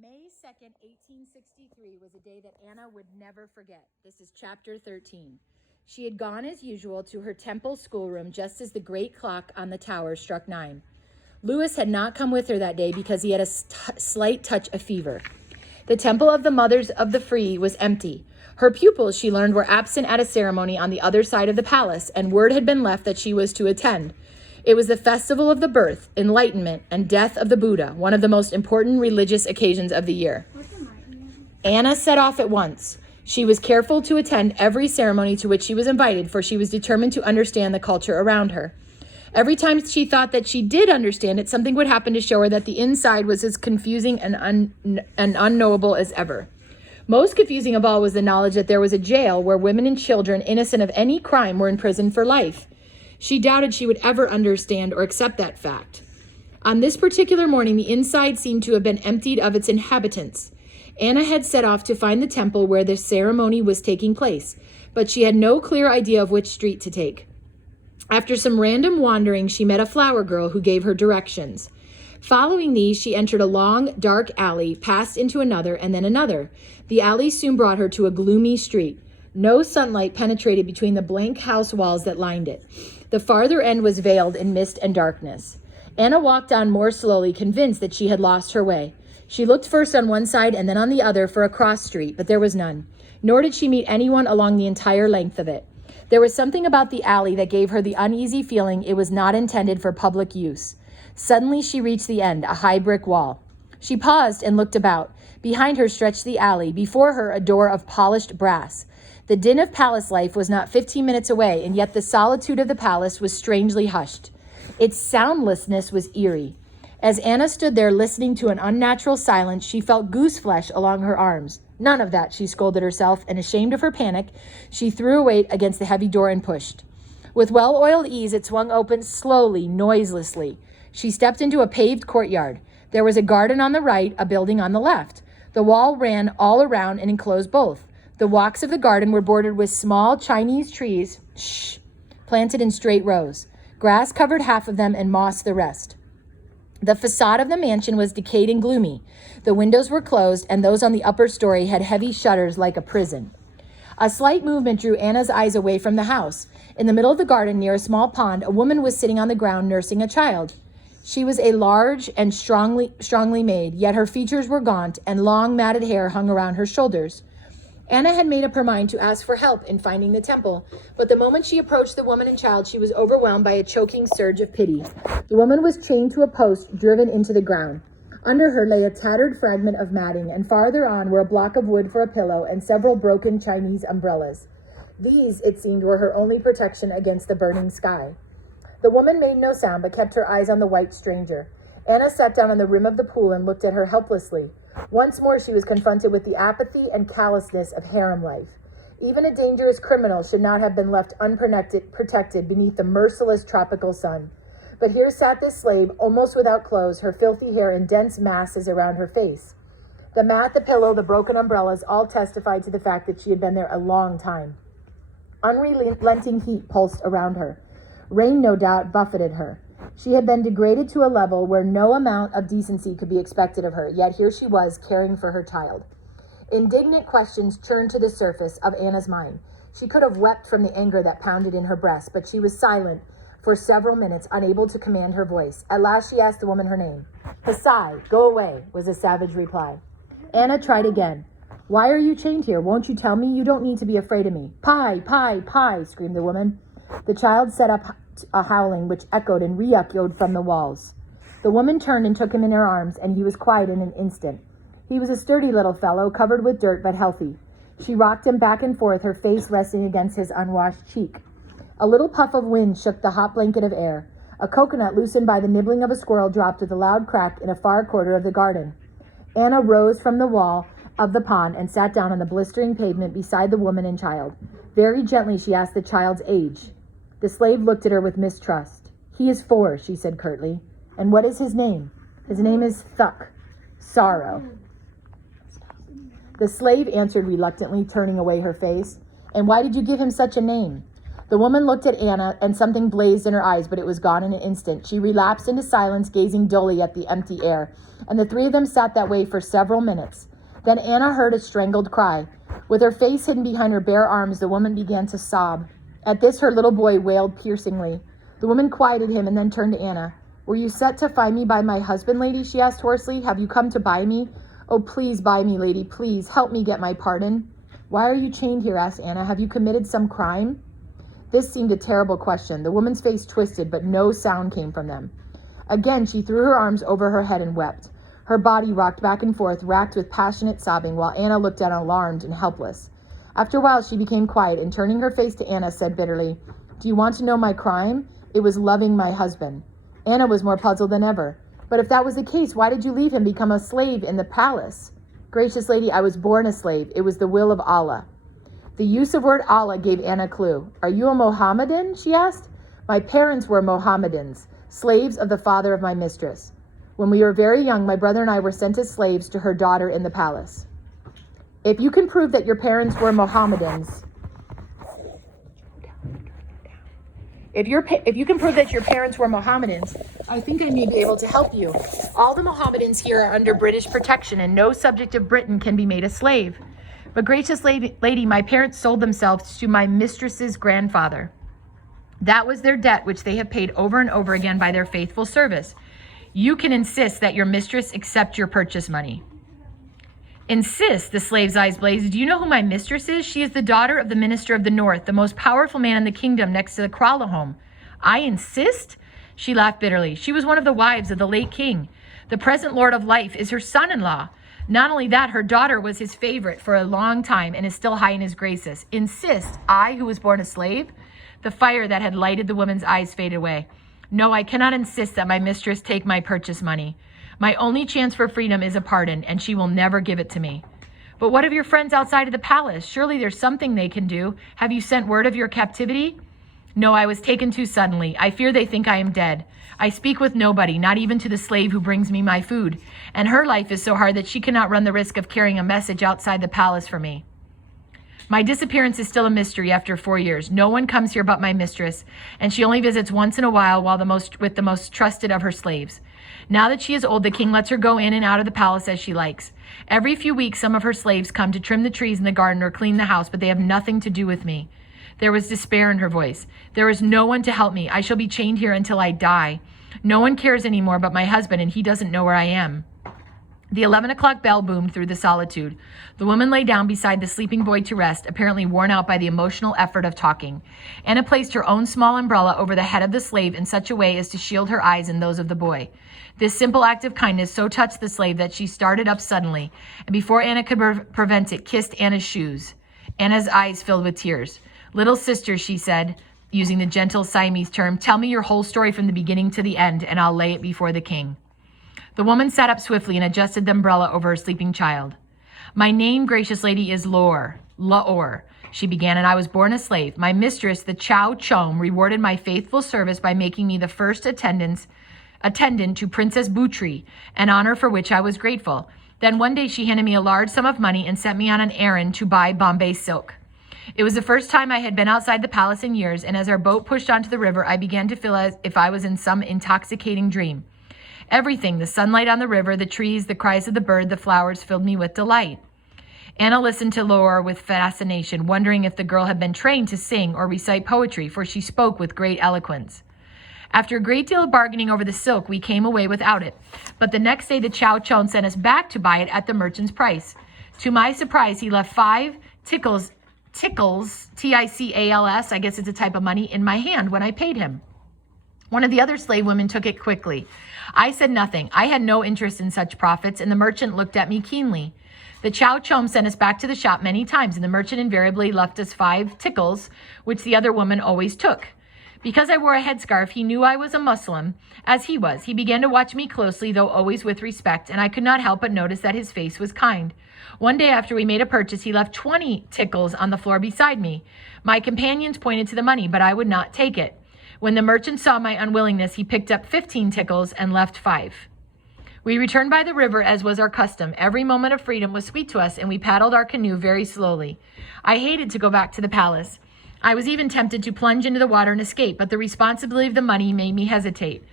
May 2nd, 1863 was a day that Anna would never forget. This is chapter 13. She had gone as usual to her temple schoolroom just as the great clock on the tower struck 9. Louis had not come with her that day because he had a slight touch of fever. The temple of the Mothers of the Free was empty. Her pupils, she learned, were absent at a ceremony on the other side of the palace, and word had been left that she was to attend. It was the festival of the birth, enlightenment, and death of the Buddha, one of the most important religious occasions of the year. Anna set off at once. She was careful to attend every ceremony to which she was invited, for she was determined to understand the culture around her. Every time she thought that she did understand it, something would happen to show her that the inside was as confusing and unknowable as ever. Most confusing of all was the knowledge that there was a jail where women and children innocent of any crime were imprisoned for life. She doubted she would ever understand or accept that fact. On this particular morning, the inside seemed to have been emptied of its inhabitants. Anna had set off to find the temple where the ceremony was taking place, but she had no clear idea of which street to take. After some random wandering, she met a flower girl who gave her directions. Following these, she entered a long, dark alley, passed into another, and then another. The alley soon brought her to a gloomy street. No sunlight penetrated between the blank house walls that lined it. The farther end was veiled in mist and darkness. Anna walked on more slowly, convinced that she had lost her way. She looked first on one side and then on the other for a cross street, but there was none. Nor did she meet anyone along the entire length of it. There was something about the alley that gave her the uneasy feeling it was not intended for public use. Suddenly she reached the end, a high brick wall. She paused and looked about. Behind her stretched the alley, before her a door of polished brass. The din of palace life was not 15 minutes away, and yet the solitude of the palace was strangely hushed. Its soundlessness was eerie. As Anna stood there listening to an unnatural silence, she felt goose flesh along her arms. None of that, she scolded herself, and ashamed of her panic, she threw a weight against the heavy door and pushed. With well-oiled ease, it swung open slowly, noiselessly. She stepped into a paved courtyard. There was a garden on the right, a building on the left. The wall ran all around and enclosed both. The walks of the garden were bordered with small Chinese trees, planted in straight rows. Grass covered half of them and moss the rest. The facade of the mansion was decayed and gloomy. The windows were closed, and those on the upper story had heavy shutters like a prison. A slight movement drew Anna's eyes away from the house. In the middle of the garden, near a small pond, a woman was sitting on the ground nursing a child. She was a large and strongly made, yet her features were gaunt, and long matted hair hung around her shoulders. Anna had made up her mind to ask for help in finding the temple, but the moment she approached the woman and child, she was overwhelmed by a choking surge of pity. The woman was chained to a post driven into the ground. Under her lay a tattered fragment of matting, and farther on were a block of wood for a pillow and several broken Chinese umbrellas. These, it seemed, were her only protection against the burning sky. The woman made no sound, but kept her eyes on the white stranger. Anna sat down on the rim of the pool and looked at her helplessly. Once more she was confronted with the apathy and callousness of harem life. Even a dangerous criminal should not have been left unprotected beneath the merciless tropical sun. But here sat this slave, almost without clothes, her filthy hair in dense masses around her face. The mat, the pillow, the broken umbrellas all testified to the fact that she had been there a long time. Unrelenting heat pulsed around her. Rain, no doubt, buffeted her. She had been degraded to a level where no amount of decency could be expected of her, yet here she was, caring for her child. Indignant questions churned to the surface of Anna's mind. She could have wept from the anger that pounded in her breast, but she was silent for several minutes, unable to command her voice. At last she asked the woman her name. "Pasai, go away," was a savage reply. Anna tried again. "Why are you chained here? Won't you tell me? You don't need to be afraid of me." "Pai, pai, pai," screamed the woman. The child set up a howling which echoed and re-echoed from the walls. The woman turned and took him in her arms, and he was quiet in an instant. He was a sturdy little fellow, covered with dirt but healthy. She rocked him back and forth, her face resting against his unwashed cheek. A little puff of wind shook the hot blanket of air. A coconut loosened by the nibbling of a squirrel dropped with a loud crack in a far corner of the garden. Anna rose from the wall of the pond and sat down on the blistering pavement beside the woman and child. Very gently she asked the child's age. The slave looked at her with mistrust. "He is 4, she said curtly. "And what is his name?" "His name is Thuck, sorrow." The slave answered reluctantly, turning away her face. "And why did you give him such a name?" The woman looked at Anna, and something blazed in her eyes, but it was gone in an instant. She relapsed into silence, gazing dully at the empty air, and the three of them sat that way for several minutes. Then Anna heard a strangled cry. With her face hidden behind her bare arms, the woman began to sob. At this, her little boy wailed piercingly. The woman quieted him and then turned to Anna. "Were you set to find me by my husband, lady?" she asked hoarsely. "Have you come to buy me? Oh, please buy me, lady, please. Help me get my pardon." "Why are you chained here?" asked Anna. "Have you committed some crime?" This seemed a terrible question. The woman's face twisted, but no sound came from them. Again, she threw her arms over her head and wept. Her body rocked back and forth, racked with passionate sobbing, while Anna looked down alarmed and helpless. After a while, she became quiet and, turning her face to Anna, said bitterly, "Do you want to know my crime? It was loving my husband." Anna was more puzzled than ever. "But if that was the case, why did you leave him, become a slave in the palace?" "Gracious lady, I was born a slave. It was the will of Allah." The use of word Allah gave Anna a clue. "Are you a Mohammedan?" she asked. "My parents were Mohammedans, slaves of the father of my mistress. When we were very young, my brother and I were sent as slaves to her daughter in the palace." If you can prove that your parents were Mohammedans, if you can prove that your parents were Mohammedans, I think I may be able to help you. All the Mohammedans here are under British protection, and no subject of Britain can be made a slave. But gracious lady, my parents sold themselves to my mistress's grandfather. That was their debt, which they have paid over and over again by their faithful service. You can insist that your mistress accept your purchase money." "Insist?" The slave's eyes blazed. "Do you know who my mistress is? She is the daughter of the minister of the north, the most powerful man in the kingdom next to the Kralahome." "I insist?" She laughed bitterly. "She was one of the wives of the late king. The present lord of life is her son-in-law. Not only that, her daughter was his favorite for a long time and is still high in his graces. Insist? I, who was born a slave?" The fire that had lighted the woman's eyes faded away. "No, I cannot insist that my mistress take my purchase money. My only chance for freedom is a pardon, and she will never give it to me." "But what of your friends outside of the palace? Surely there's something they can do. Have you sent word of your captivity?" "No, I was taken too suddenly. I fear they think I am dead. I speak with nobody, not even to the slave who brings me my food. And her life is so hard that she cannot run the risk of carrying a message outside the palace for me. My disappearance is still a mystery after 4 years. No one comes here but my mistress, and she only visits once in a while with the most trusted of her slaves. Now that she is old, the king lets her go in and out of the palace as she likes. Every few weeks, some of her slaves come to trim the trees in the garden or clean the house, but they have nothing to do with me." There was despair in her voice. "There is no one to help me. I shall be chained here until I die. No one cares anymore but my husband, and he doesn't know where I am." The 11 o'clock bell boomed through the solitude. The woman lay down beside the sleeping boy to rest, apparently worn out by the emotional effort of talking. Anna placed her own small umbrella over the head of the slave in such a way as to shield her eyes and those of the boy. This simple act of kindness so touched the slave that she started up suddenly, and before Anna could prevent it, kissed Anna's shoes. Anna's eyes filled with tears. "Little sister," she said, using the gentle Siamese term, "tell me your whole story from the beginning to the end, and I'll lay it before the king." The woman sat up swiftly and adjusted the umbrella over her sleeping child. "My name, gracious lady, is Laor, she began, "and I was born a slave. My mistress, the Chow Chom, rewarded my faithful service by making me the first attendant to Princess Butri, an honor for which I was grateful. Then one day she handed me a large sum of money and sent me on an errand to buy Bombay silk. It was the first time I had been outside the palace in years, and as our boat pushed onto the river, I began to feel as if I was in some intoxicating dream. Everything, the sunlight on the river, the trees, the cries of the bird, the flowers, filled me with delight." Anna listened to Laura with fascination, wondering if the girl had been trained to sing or recite poetry, for she spoke with great eloquence. "After a great deal of bargaining over the silk, we came away without it. But the next day the Chow Chon sent us back to buy it at the merchant's price. To my surprise, he left 5 tickles, Ticals, I guess it's a type of money, in my hand when I paid him. One of the other slave women took it quickly. I said nothing. I had no interest in such profits, and the merchant looked at me keenly. The Chow Chom sent us back to the shop many times, and the merchant invariably left us 5 tickles, which the other woman always took. Because I wore a headscarf, he knew I was a Muslim, as he was. He began to watch me closely, though always with respect, and I could not help but notice that his face was kind. One day after we made a purchase, he left 20 tickles on the floor beside me. My companions pointed to the money, but I would not take it. When the merchant saw my unwillingness, he picked up 15 tickles and left 5. We returned by the river, as was our custom. Every moment of freedom was sweet to us, and we paddled our canoe very slowly. I hated to go back to the palace. I was even tempted to plunge into the water and escape, but the responsibility of the money made me hesitate.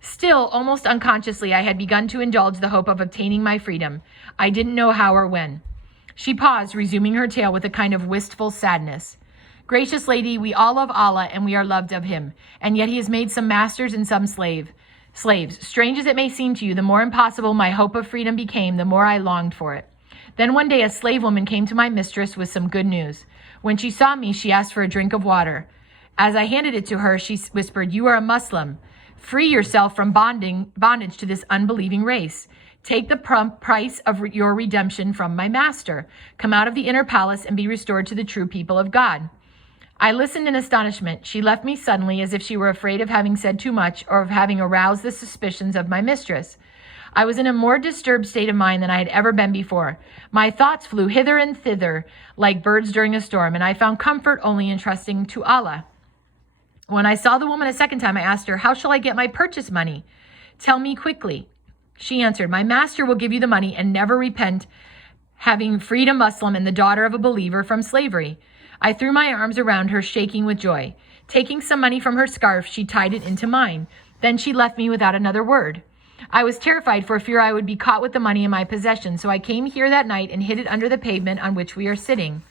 Still, almost unconsciously, I had begun to indulge the hope of obtaining my freedom. I didn't know how or when. She paused, resuming her tale with a kind of wistful sadness. Gracious lady, we all love Allah and we are loved of him, and yet he has made some masters and some slaves. Strange as it may seem to you, the more impossible my hope of freedom became, the more I longed for it. Then one day a slave woman came to my mistress with some good news. When she saw me, she asked for a drink of water. As I handed it to her, she whispered, "You are a Muslim. Free yourself from bondage to this unbelieving race. Take the price of your redemption from my master. Come out of the inner palace and be restored to the true people of God." I listened in astonishment. She left me suddenly, as if she were afraid of having said too much or of having aroused the suspicions of my mistress. I was in a more disturbed state of mind than I had ever been before. My thoughts flew hither and thither like birds during a storm, and I found comfort only in trusting to Allah. When I saw the woman a second time, I asked her, "How shall I get my purchase money? Tell me quickly." She answered, "My master will give you the money and never repent having freed a Muslim and the daughter of a believer from slavery." I threw my arms around her, shaking with joy. Taking some money from her scarf, she tied it into mine. Then she left me without another word. I was terrified for fear I would be caught with the money in my possession, so I came here that night and hid it under the pavement on which we are sitting.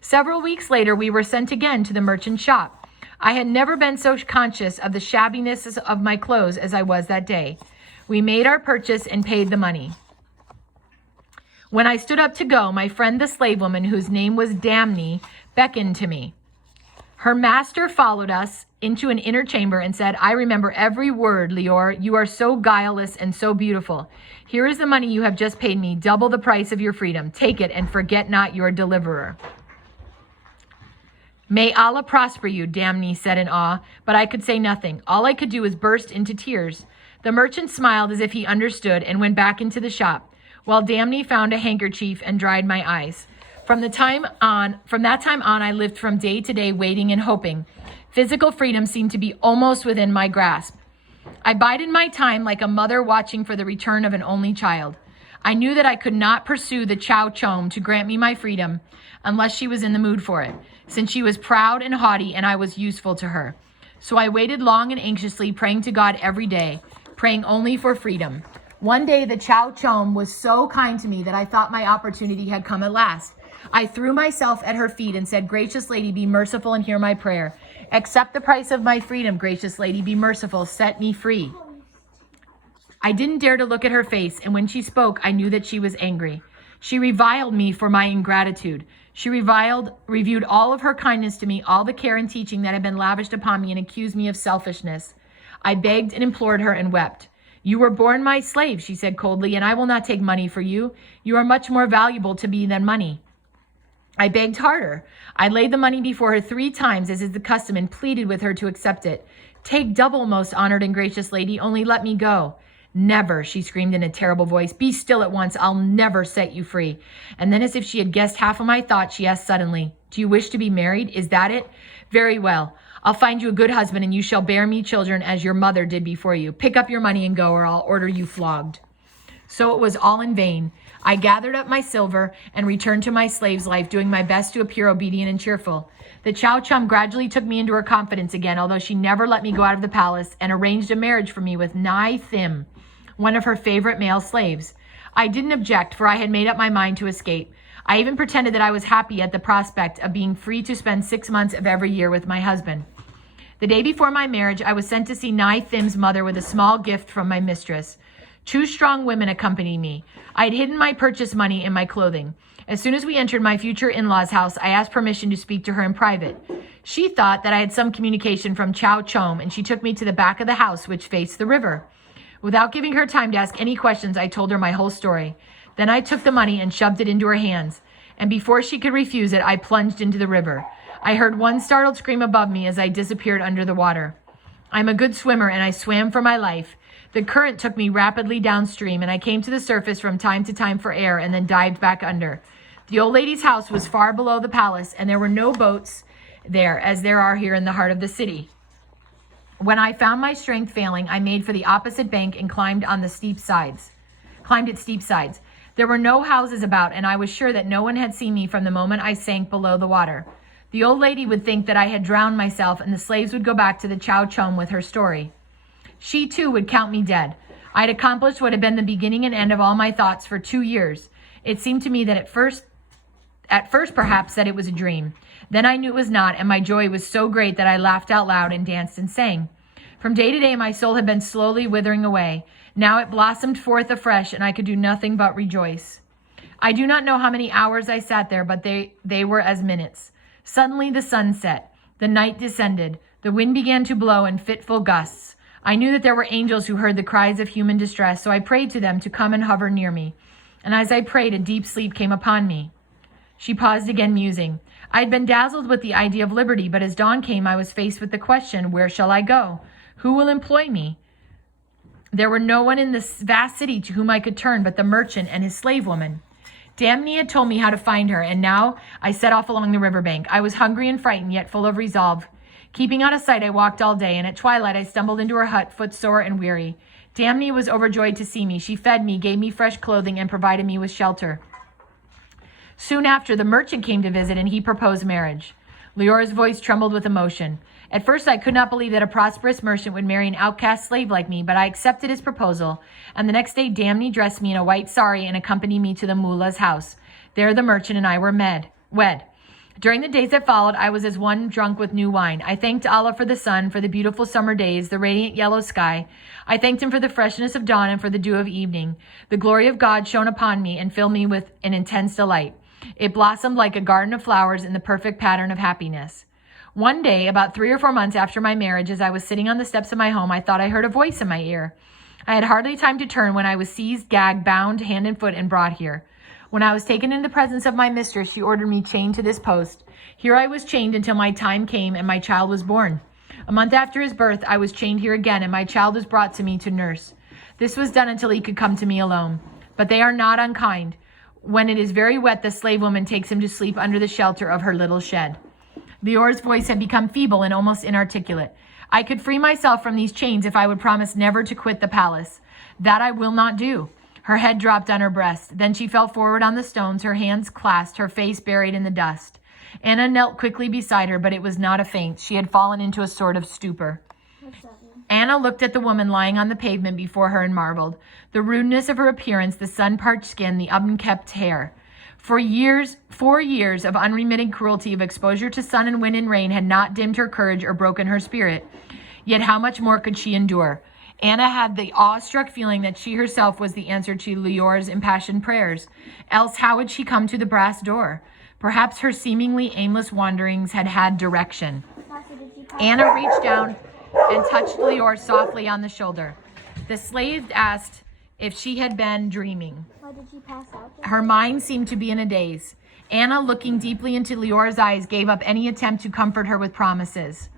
Several weeks later, we were sent again to the merchant's shop. I had never been so conscious of the shabbiness of my clothes as I was that day. We made our purchase and paid the money. When I stood up to go, my friend the slave woman, whose name was Damni, beckoned to me. Her master followed us into an inner chamber and said, "I remember every word, Leor. You are so guileless and so beautiful. Here is the money you have just paid me, double the price of your freedom. Take it and forget not your deliverer." "May Allah prosper you," Damni said in awe, but I could say nothing. All I could do was burst into tears. The merchant smiled as if he understood and went back into the shop, while Damni found a handkerchief and dried my eyes. From that time on, I lived from day to day waiting and hoping. Physical freedom seemed to be almost within my grasp. I bided my time like a mother watching for the return of an only child. I knew that I could not pursue the Chow Chom to grant me my freedom unless she was in the mood for it, since she was proud and haughty and I was useful to her. So I waited long and anxiously, praying to God every day, praying only for freedom. One day the Chow Chom was so kind to me that I thought my opportunity had come at last. I threw myself at her feet and said, "Gracious lady, be merciful and hear my prayer. Accept the price of my freedom, gracious lady, be merciful, set me free." I didn't dare to look at her face, and when she spoke, I knew that she was angry. She reviled me for my ingratitude. She reviewed all of her kindness to me, all the care and teaching that had been lavished upon me, and accused me of selfishness. I begged and implored her and wept. "You were born my slave," she said coldly, "and I will not take money for you. You are much more valuable to me than money." I begged harder. I laid the money before her 3 times, as is the custom, and pleaded with her to accept it. "Take double, most honored and gracious lady, only let me go." "Never," she screamed in a terrible voice. "Be still at once. I'll never set you free." And then, as if she had guessed half of my thoughts, she asked suddenly, "Do you wish to be married? Is that it? Very well. I'll find you a good husband, and you shall bear me children as your mother did before you. Pick up your money and go, or I'll order you flogged." So it was all in vain. I gathered up my silver and returned to my slave's life, doing my best to appear obedient and cheerful. The Chow Chum gradually took me into her confidence again, although she never let me go out of the palace, and arranged a marriage for me with Nai Thim, one of her favorite male slaves. I didn't object, for I had made up my mind to escape. I even pretended that I was happy at the prospect of being free to spend 6 months of every year with my husband. The day before my marriage, I was sent to see Nai Thim's mother with a small gift from my mistress. 2 strong women accompanied me. I had hidden my purchase money in my clothing. As soon as we entered my future in-law's house, I asked permission to speak to her in private. She thought that I had some communication from Chow Chom, and she took me to the back of the house, which faced the river. Without giving her time to ask any questions, I told her my whole story. Then I took the money and shoved it into her hands, and before she could refuse it, I plunged into the river. I heard one startled scream above me as I disappeared under the water. I'm a good swimmer, and I swam for my life. The current took me rapidly downstream, and I came to the surface from time to time for air and then dived back under. The old lady's house was far below the palace, and there were no boats there, as there are here in the heart of the city. When I found my strength failing, I made for the opposite bank and climbed its steep sides. There were no houses about, and I was sure that no one had seen me from the moment I sank below the water. The old lady would think that I had drowned myself, and the slaves would go back to the Chow Chom with her story. She, too, would count me dead. I had accomplished what had been the beginning and end of all my thoughts for 2 years. It seemed to me that at first perhaps, that it was a dream. Then I knew it was not, and my joy was so great that I laughed out loud and danced and sang. From day to day, my soul had been slowly withering away. Now it blossomed forth afresh, and I could do nothing but rejoice. I do not know how many hours I sat there, but they were as minutes. Suddenly the sun set. The night descended. The wind began to blow in fitful gusts. I knew that there were angels who heard the cries of human distress, so I prayed to them to come and hover near me. And as I prayed, a deep sleep came upon me. She paused again, musing. I had been dazzled with the idea of liberty, but as dawn came, I was faced with the question, where shall I go? Who will employ me? There were no one in this vast city to whom I could turn but the merchant and his slave woman. Damni had told me how to find her, and now I set off along the riverbank. I was hungry and frightened, yet full of resolve. Keeping out of sight, I walked all day, and at twilight I stumbled into her hut, footsore and weary. Damni was overjoyed to see me. She fed me, gave me fresh clothing, and provided me with shelter. Soon after, the merchant came to visit, and he proposed marriage. Lior's voice trembled with emotion. At first, I could not believe that a prosperous merchant would marry an outcast slave like me, but I accepted his proposal, and the next day Damni dressed me in a white sari and accompanied me to the mullah's house. There the merchant and I were wed. During the days that followed, I was as one drunk with new wine. I thanked Allah for the sun, for the beautiful summer days, the radiant yellow sky. I thanked him for the freshness of dawn and for the dew of evening. The glory of God shone upon me and filled me with an intense delight. It blossomed like a garden of flowers in the perfect pattern of happiness. One day, about 3 or 4 months after my marriage, as I was sitting on the steps of my home, I thought I heard a voice in my ear. I had hardly time to turn when I was seized, gagged, bound hand and foot, and brought here. When I was taken into the presence of my mistress, she ordered me chained to this post. Here I was chained until my time came and my child was born. A month after his birth, I was chained here again, and my child was brought to me to nurse. This was done until he could come to me alone. But they are not unkind. When it is very wet, the slave woman takes him to sleep under the shelter of her little shed. Lior's voice had become feeble and almost inarticulate. I could free myself from these chains if I would promise never to quit the palace. That I will not do. Her head dropped on her breast. Then she fell forward on the stones, her hands clasped, her face buried in the dust. Anna knelt quickly beside her, but it was not a faint. She had fallen into a sort of stupor. Anna looked at the woman lying on the pavement before her and marveled. The rudeness of her appearance, the sun-parched skin, the unkempt hair. 4 years of unremitting cruelty, of exposure to sun and wind and rain had not dimmed her courage or broken her spirit. Yet how much more could she endure? Anna had the awestruck feeling that she herself was the answer to Lior's impassioned prayers. Else how would she come to the brass door? Perhaps her seemingly aimless wanderings had had direction. Anna reached down and touched Lior softly on the shoulder. The slave asked if she had been dreaming. Why did she pass out? Her mind seemed to be in a daze. Anna, looking deeply into Lior's eyes, gave up any attempt to comfort her with promises.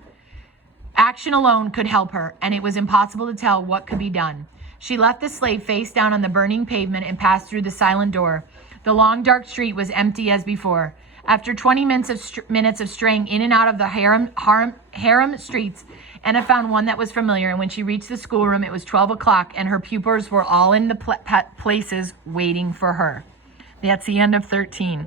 Action alone could help her, and it was impossible to tell what could be done. She left the slave face down on the burning pavement and passed through the silent door. The long, dark street was empty as before. After 20 minutes of straying in and out of the harem streets, Anna found one that was familiar, and when she reached the schoolroom, it was 12 o'clock, and her pupils were all in the places waiting for her. That's the end of 13.